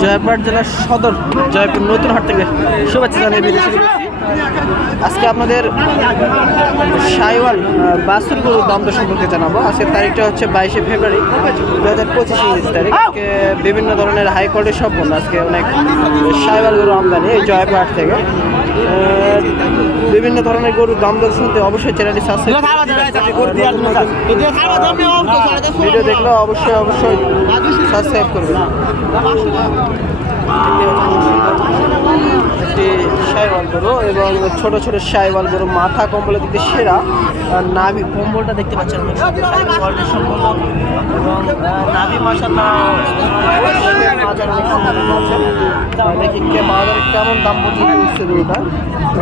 জয়পুরহাট জেলার সদর জয়পুর নতুন হাট থেকে শুভেচ্ছা জানিয়ে ভিডিও শুরু করছি। আজকে আপনাদের শাইওয়াল বাছুর গরুর দাম দর সম্পর্কে জানাবো। আজকের তারিখটা হচ্ছে 22শে ফেব্রুয়ারি 2025 ইংরেজি তারিখ। আজকে বিভিন্ন ধরনের হাই কোয়ালিটির সব পণ্য, আজকে অনেক শাইওয়াল গরু আমদানি এই জয়পুরহাট থেকে। বিভিন্ন ধরনের গরুর দাম দর শুনতে অবশ্যই চ্যানেলটি সাবস্ক্রাইব ভিডিও দেখলে অবশ্যই সাবস্ক্রাইব করবেন। একটি শাইওয়াল গরু এবং ছোট ছোট শাইওয়াল গরু, মাথা কম্বলের দিক দিয়ে সেরা, নাভি কম্বলটা দেখতে পাচ্ছেন সম্পূর্ণ এবং নাভি মাশাআল্লাহ দেখি বাজারে কেমন দাম পর্যন্ত উঠছে গরুটা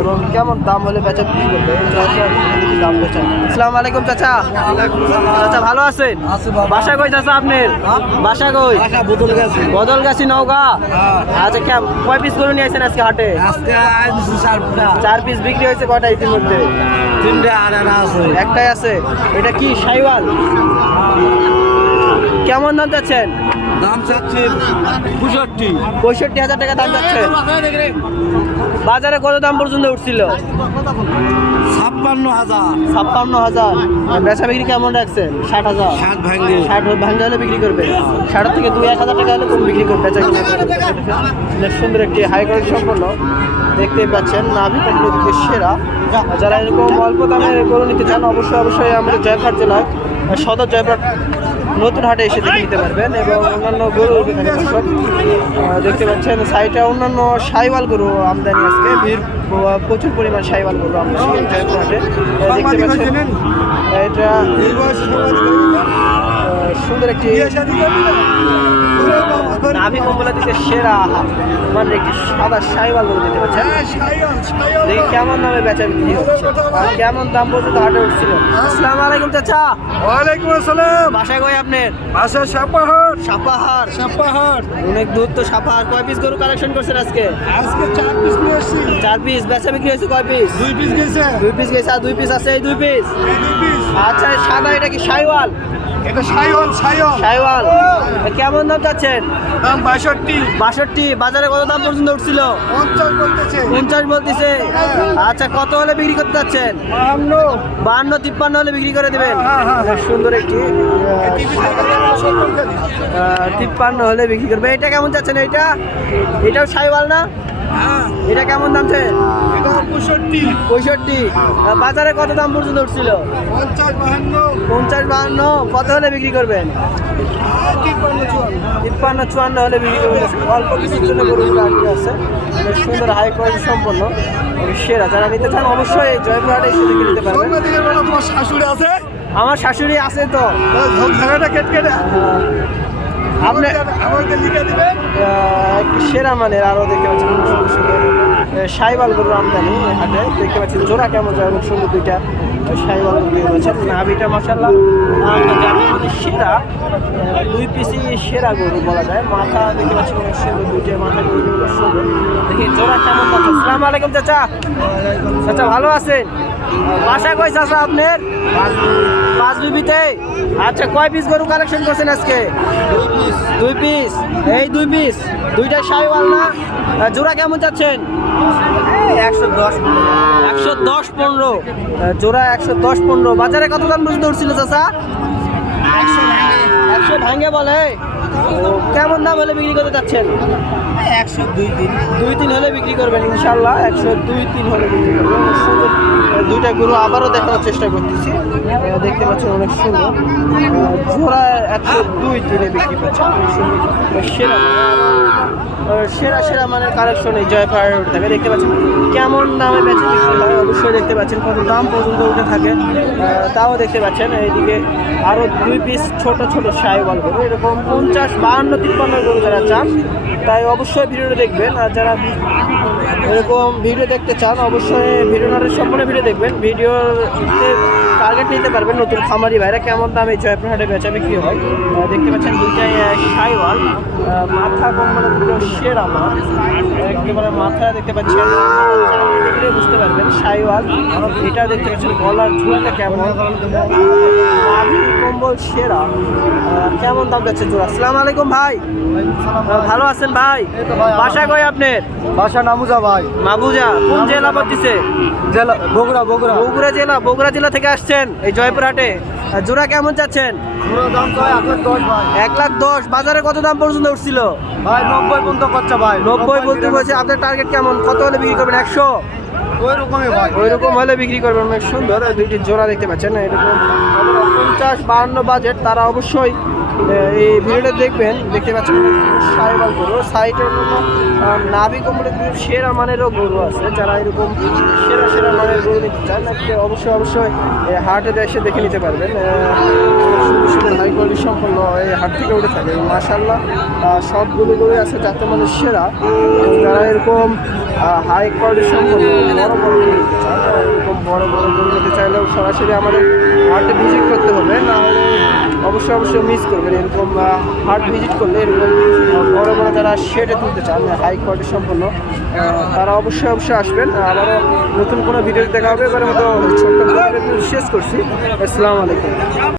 এবং কেমন দাম হলে বেচা বিক্রি করবে দাম বেচা। আসসালামু আলাইকুম চাচা। চাচা ভালো আছেন? বাসা কই চাচা আপনার? বাসা কই? বদলগাছি নওগাঁ। আচ্ছা কয় পিস গরু নিয়ে আসছেন আজকে হাটে? 4 পিস বিক্রি হয়েছে। কয়টা ইতিমধ্যে? 3টা আর আছে, একটাই আছে। এটা কি শাইওয়াল? কেমন দাম যাচ্ছেন? দাম চাচ্ছি 65,000 টাকা দাম যাচ্ছে। বাজারে কত দাম পর্যন্ত উঠছিল? 56,000। বেচা বিক্রি কেমন রাখছেন? 60,000। 60 ভাঙে 60 ভাঙলে হলে বিক্রি করবে। 60 থেকে 2-1,000 টাকা হলে কম বিক্রি করবে। বেচা কিনা অনেক সুন্দর একটি হাই কোয়ালিটি সম্পন্ন দেখতে পাচ্ছেন। নাভি কম্বলের দিকে সেরা। যারা এরকম অল্প দামে গরু নিতে চান অবশ্যই আমাদের জয়পুরহাট জেলায় সদর জয়পুরহাট নতুন হাটে এসে দেখে নিতে পারবেন এবং অন্যান্য গরু দর্শক দেখতে পাচ্ছেন সাইটে অন্যান্য শাইওয়াল গরু আমদানি। আজকে প্রচুর পরিমাণ শাইওয়াল গরু আমদানি জয়পুর হাটে দেখতে পাচ্ছেন। এটা সুন্দর একটি নাভি কম্বলের দিকে সেরা মানে একটি সাদা শাইওয়াল গরু দেখতে পাচ্ছেন। দেখি কেমন দামে বেচা বিক্রি হচ্ছে, কেমন দাম পর্যন্ত হাটে উঠছিল। আসসালামু আলাইকুম চাচা। ওয়ালাইকুম আসসালাম। বাসায় কই আপনার? বাসা সাপাহার। অনেক দূর তো সাপাহার। কয় পিস গরু কালেকশন করছেন আজকে? 4 পিস নিয়ে আসছি। 4 পিস। বেচা বিক্রি হয়েছে কয় পিস? 2 পিস গেছে। 2 পিস গেছে আর 2 পিস আছে। এই 2 পিস। আচ্ছা সাদা এটা কি শাইওয়াল? এটা শাইওয়াল। কেমন দাম চাচ্ছেন? দাম 62। বাজারে কত দাম পর্যন্ত উঠছিল? 50 বলতেছে। আচ্ছা কত হলে বিক্রি করতে চাচ্ছেন? 52-53 হলে বিক্রি করে দেবেন। সুন্দর একটি 53 হলে বিক্রি করবে। এটা কেমন চাচ্ছেন? এটাও শাইওয়াল না? এটা কেমন দাম চাই? 65। বাজারে কত দাম পর্যন্ত উঠছিল? 50-52। কত হলে বিক্রি করবেন? 53-54 হলে বিক্রি করবেন। অল্প কিছুর জন্য গরুগুলো আটকে আছে। সুন্দর হাই কোয়ালিটি সম্পন্ন সেরা। যারা নিতে চান অবশ্যই জয়পুরহাটে এসে দেখে নিতে পারবেন। তোমার শাশুড়ি আছে? আমার শাশুড়ি আছে তো। আপনার সেরা মানের আরও দেখতে পাচ্ছেন সুন্দর সুন্দর শাইওয়াল গরুর আমদানি হাটে দেখতে পাচ্ছেন। জোড়া কেমন যায় অনেক সুন্দর 2টা শাইওয়াল গরু দেখতে পাচ্ছেন। নাভিটা মাশাআল্লাহ সেরা। 2 পিসই সেরা গরু বলা যায়। মাথা দেখতে পাচ্ছেন অনেক সুন্দর, 2টা মাথা গরু সুন্দর। দেখি জোড়া কেমন যাচ্ছে। আসসালামু আলাইকুম চাচা। চাচা ভালো আছেন? বাসা কই চাচা আপনার? পাঁচবিবিতে। আচ্ছা কয় পিস গরু কালেকশন করছেন আজকে? 2 পিস। এই 2 পিস 2টা শাইওয়াল না? জোড়া কেমন যাচ্ছেন? 110-15 জোড়া। 110-15। বাজারে কত দাম পর্যন্ত উঠছিল চাচা? 100 ভাঙে বলে। কেমন দাম হলে বিক্রি করতে চাচ্ছেন? 102-3 হলে বিক্রি করবেন ইনশাল্লাহ। 102-3 হলে বিক্রি করবেন। সুন্দর 2টা গরু আবারও দেখানোর চেষ্টা করতেছি। দেখতে পাচ্ছেন অনেক সুন্দর জোড়া। 102-3 বিক্রি করছেন। সেরা মানের কালেকশন এই জয়পুরহাটে উঠে থাকে। দেখতে পাচ্ছেন কেমন দামে বেচে বিক্রি হয় অবশ্যই দেখতে পাচ্ছেন। কত দাম পর্যন্ত উঠে থাকে তাও দেখতে পাচ্ছেন। এইদিকে আরও 2 পিস ছোট শাইওয়াল গরু এরকম 50-52-53 গরু যারা চান তাই অবশ্যই ভিডিওটা দেখবেন। আর যারা এরকম ভিডিও দেখতে চান অবশ্যই ভিডিওটার সম্পূর্ণ ভিডিও দেখবেন। ভিডিওতে টার্গেট নিতে পারবেন নতুন খামারি ভাইরা কেমন দামে জয়পুরহাটে বেচা বিক্রি হয়। দেখতে পাচ্ছেন 2টাই শাইওয়াল মাথা কম্বলের দুটো সেরা মাছ, একেবারে মাথায় দেখতে পাচ্ছেন, দেখলে বুঝতে পারবেন শাইওয়াল। এটা দেখতে পাচ্ছেন গলার ঝুলটা কেমন, নাভি কম্বল সেরা। কেমন দাম যাচ্ছে জোড়া? আসসালামু আলাইকুম ভাই, ভালো আছেন ভাই? বাসা কই আপনার? বাসা নামুজা ভাই, মাবুজা। কোন জেলা পড়তেছে? জেলা বগুড়া। বগুড়া জেলা। বগুড়া জেলা থেকে আসছেন এই জয়পুরহাটে। জোড়া কেমন চাচ্ছেন? পুরো দাম তো 1,10,000 ভাই। 1,10,000। বাজারে কত দাম পর্যন্ত উঠছিল? ভাই 90 পর্যন্ত খরচা ভাই। 90 বলতে বলছে। আপনার টার্গেট কেমন? কত হলে বিক্রি করবেন? 100? ওই রকমই ভাই। ওই রকম হলে বিক্রি করবেন। অনেক সুন্দর দুইটি জোড়া দেখতে পাচ্ছেন। এরকম 50-52 বাজেট, তারা অবশ্যই এই ভিডিওটা দেখবেন। দেখতে পাচ্ছেন শাইওয়াল গরু, সাইডের নাভি কম্বলের সেরা মানেরও গরু আছে। যারা এরকম সেরা মানের গরু নিতে চান অবশ্যই হাটে এসে দেখে নিতে পারবেন। সুন্দর হাই কোয়ালিটি সম্পন্ন এই হাট থেকে উঠে থাকে মাশাআল্লাহ। সবগুলো গরু আছে যাতে মানে সেরা। যারা এরকম হাই কোয়ালিটি সম্পন্ন এরকম বড় গরু নিতে চাইলেও সরাসরি আমাদের হাটে ভিজিট করতে হবে, না হলে অবশ্যই মিস করবেন। এরকম হাট ভিজিট করলে এরকম বড় যারা শেডে তুলতে চান হাই কোয়ালিটি সম্পন্ন, তারা অবশ্যই আসবেন। আবারও নতুন কোনো ভিডিও দেখা হবে। এবারের মতো ছোট্ট শেষ করছি। আসসালামু আলাইকুম।